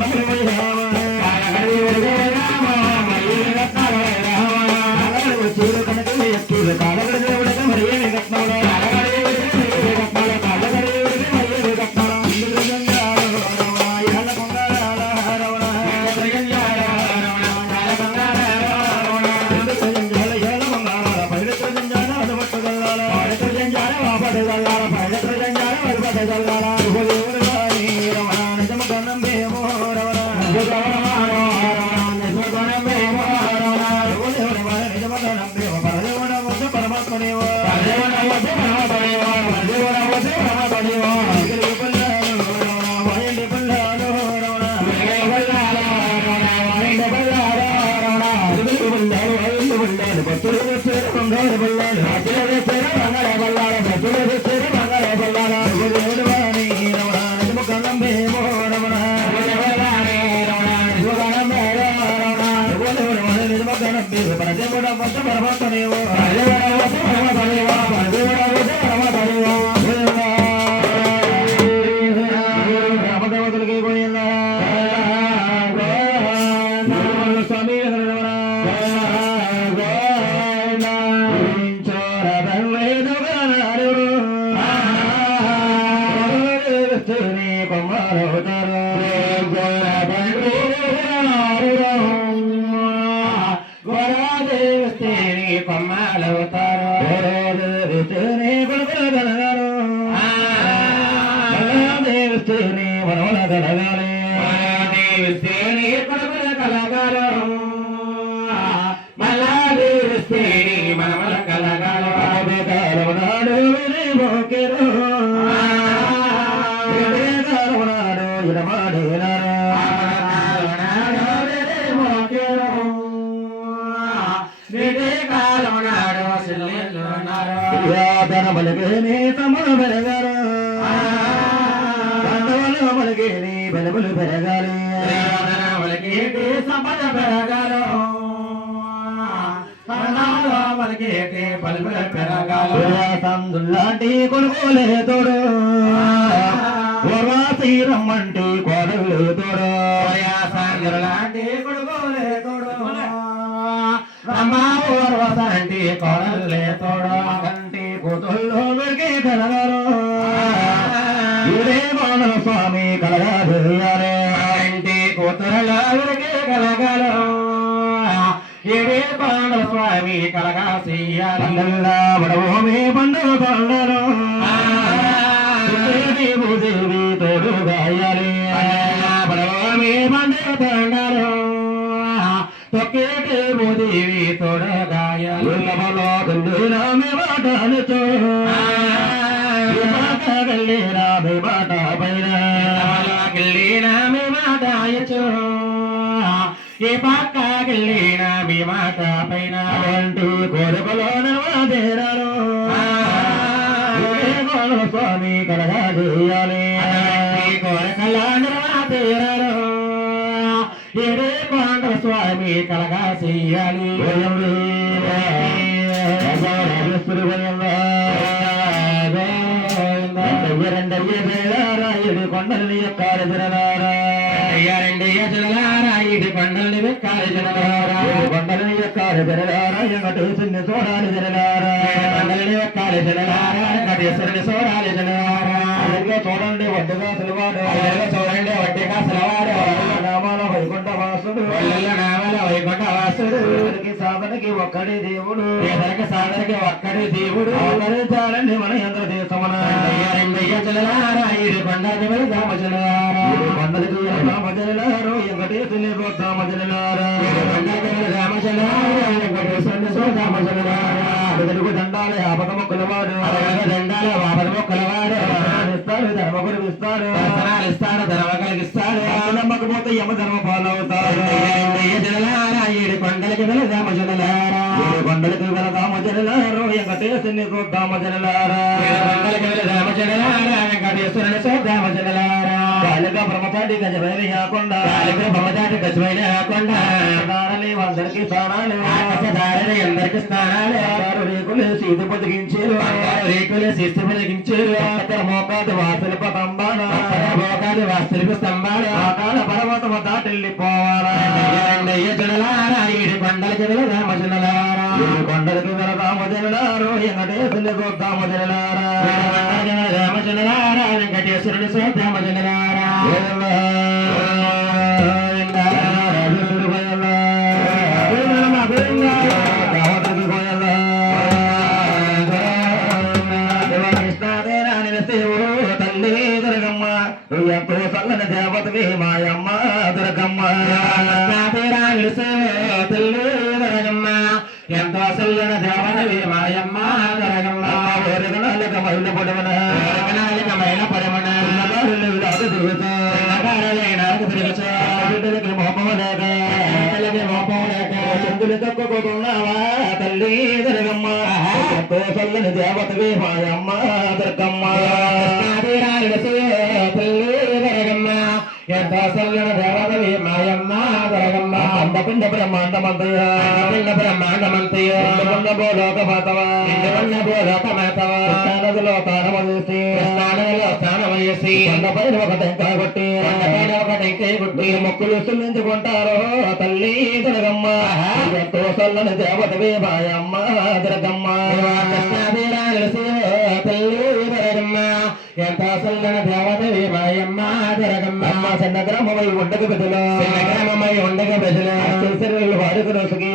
നമ്മുടെ పరదేవుడ మొత్తం పరమాత్మనేవో విస్తేనే వరవల కలగాలి విస్తేనే కొడుకుల కలగాలం మల్లాది విస్తేనే మనమల కలగాలం కాలవనాడు వినిపోకెరు కాలవనాడు ఇడమాడేనారు కాలం నాడు సిల్లెల్లు నారు సమ కేళి బలములు పెరగాలి. సంపద పెరగాలి? బలములు పెరగాలి? తోడు రమ్మంటే తోడు అంటే కూతుళ్ళు మానవ స్వామి కలగారు ఇంటి కూతురులో ఊరికే కలగలు. ఇడే పాండవ స్వామి కలగా చెయ్యాలి పండల్లా వడభూమి పండుగ పండను భూదేవి తోడు గాయాలి బలవామి పండుగ పండలు తొక్కేటి భూదేవి తోడగాయాలు ఉల్లమలో తండ్రినా మే మాటలు చో వెళ్ళినా మే మాట పైన. మీ మాట ఏ పక్క గిల్లిన మీ మాట పైన. అలాంటి కోరికలో నిలవదేరాను స్వామి కలగా చేయాలి. కోరకల్లా నిర్వాతీరారు ఏడే పాండవ స్వామి కలగా చెయ్యాలి రాజేశ్వరి రెండయ్య వేళారాయుడి కొండలని యొక్క రెండు యజలారా ఇది కొండల్ని వెక్కాలి జనలారా. కొండలని యొక్క జరలారాయణ చూడాలి జరలారా కొండల్ని వెక్కాలి జనలారా కటేశ్వరుని చూడాలి జనలారా. చూడండి వడ్డుగా సిలవాడు చూడండి సాధనకి ఒక్కడే దేవుడు. పేదలకు సాదరికి ఒక్కడి దేవుడు. ఆదరించాలండి మన యంత్ర దేశమున. రెండయ్య ఇది వెంకటేశుని రామజలారా అడుగడుగు దండాలే ఆపద మొక్కలవాడు. ఇస్తారు ధర్మగురు ఇస్తారు నమ్మకపోతే యమ ధర్మ పాలవుతారు కొండలకి వెళదామ జనలారా. కొండలకి వెళదామ జలారు వెంకటేశుని చూద్దామ జలారా కొండలకి వెళదామ జనలారా వెంకటేశ్వరుని చూద్దామ జనలారా. కాళిక బ్రహ్మచారి గజమైన యాకుండా. కాలిక బొమ్మదాటి గజమైన కాకుండా అందరికి స్నానాలు ఆకాశధారని అందరికి స్నానాలు ఆరు రేకులు పొదిగించారు. బంగారు రేకులు పొదిగించారు. అక్కడ మోకాదు వాసులు పదంబాన భోగాలు వాస్తులకు స్తంభాలు ఆకాల పర్వతము దాటెళ్ళిపోవాలా ఈడు కొండలకి వెళదామ జనలారా వెంకటేశుని చూద్దాము జనలారా. వెంకటేశ్వరుని చూద్దామ జనలారా. వేరుగణాలకు మైలు పొడవన మైల పడమన బిడ్డలకి మోపం లేక చెందులు తక్కువకున్నావా తల్లి దుర్గమ్మ. ఎంతో చల్లని దేవతవి మాయమ్మ దుర్గమ్మ లోక మాతవా లోకమాతవా నదిలో తానమదేసి స్నానంలో స్నానం కొండపైన ఒక టెంకాయ కొట్టి కొండపైన ఒక టెంకాయ కొట్టి మొక్కులు చెల్లించుకుంటారు తల్లి దుర్గమ్మ ఎంతో చల్లని దేవతవి మాయమ్మ దుర్గమ్మ ఎంత సల్లన దేవతవి మాయమ్మ దొరగమ్మ అమ్మ చిన్న గ్రామమై ఉండక బిడ్డలు గ్రామమై ఉండగ ప్రజలు శరీరాలు వాడుకు రోజుకి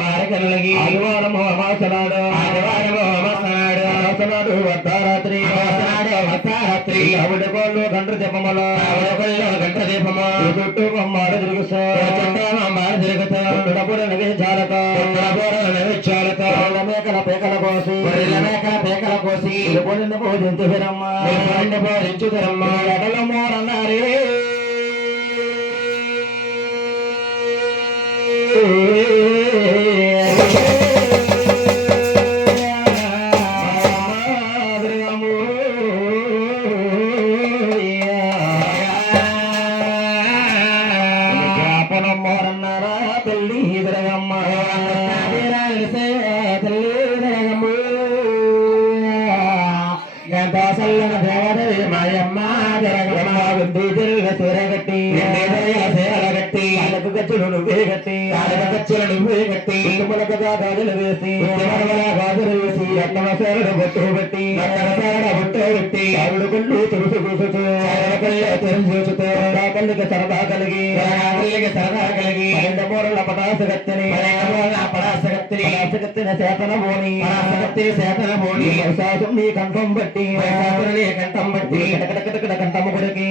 వారకనులకి ఆదివారము అమాసనాడు. ఆదివారము అమాసనాడు. అమాసనాడు అర్ధరాత్రి అమాసనాడు అర్ధరాత్రి ఆవిడ కోళ్ళు గంట దీపములు ఆవిడకొల్లో గంట దీపము చుట్టూ అమ్మాడు తిరుగుతూ. చుట్టామారు తిరుగుతూ. డబ్బులు నవేశాలతో డబ్బులు నైవేద్యాలతో. మేకల పేకల కోసి. మేకల పేకల కోసి. పొడిన పూజించు విరమ్మ రెండు బోధించుదరమ్మ. ఎడల మోరన్నారే ವೇಗತೆ ವೇಗತೆ ಆಡದ ಚಲನು ವೇಗತೆ ಮಲಕದಾದಾದನ ವೇಸಿ ಮಲಕದಾದಾದನ ವೇಸಿ ಅಣ್ಣವ ಸರಣ ಬಟ್ಟು ಬಟ್ಟಿ ಅಣ್ಣವ ಸರಣ ಬಟ್ಟು ಬಟ್ಟಿ ಅವಳು ಕೊಂಡು ತುರುಸು ಗುರುಸುತು ಕಲ್ಲ ತೆರಜೋಸುತು ಕಲ್ಲಿಗೆ ಸರದಾಗಲಿಗೆ ಕಲ್ಲಿಗೆ ಸರದಾಗಲಿಗೆ ಅಂದ ಮೋರಲ ಪದಾಸಗತ್ತನೆ ಮೋರಲ ಪದಾಸಗತ್ತನೆ ಪದಾಸಗತ್ತಿನ ಸೇತನ ಮೋನಿ ಪದಾಸಗತ್ತಿನ ಸೇತನ ಮೋನಿ ಸಾಸುಮ್ಮಿ ಕಂಠಂ ಬಟ್ಟಿ ಕಂಠಂ ಬಟ್ಟಿ ಕಟಕಟಕಟ ಕಂಠಮ ಕೊಡಕೆ